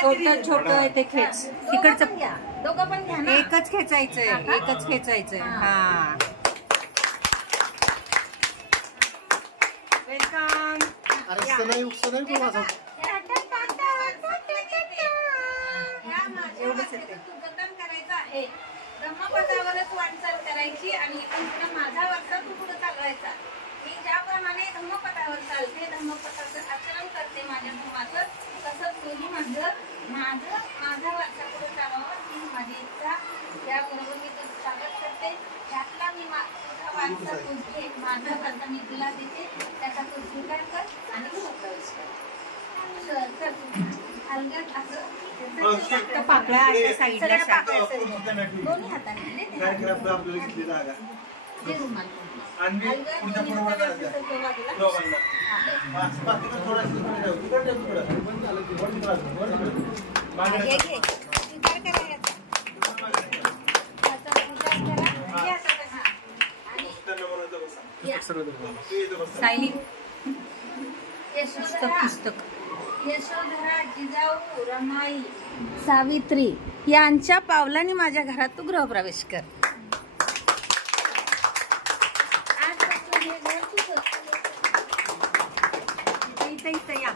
छोट छोट आहे ते खेच. इकडचं घ्या, दोघं पण घ्या ना. एकच खेचायचंय, एकच खेचायचंय. हा वेलकम. एवढंच येते. करायचं आहे धम्मपदावरच वाटचाल करायची आणि इथून माझा वारसा तू पुढे चालवायचा. मी ज्याप्रमाणे धम्मपदावर चालते, धम्मपदाचं आचरण करते माझ्या धर्माचं, तसंच तुझी माझा वारसा पुढे चालवावा ही माझी इच्छा. त्याबरोबर मी तुझं स्वागत करते. त्यातला मी तुझा वारसा तुझे माझा वारसा मी तुला देते, त्याचा तू स्वीकार कर आणि प्रवेश कर. पाकळ्या अशा साईडला दोन्ही हाताने सायली पुस्तक. यशोधरा, जिजाऊ, रमाई, सावित्री यांच्या पावलाने माझ्या घरात तू गृहप्रवेश कर. आजपासून हे घर तुझं. इथं या.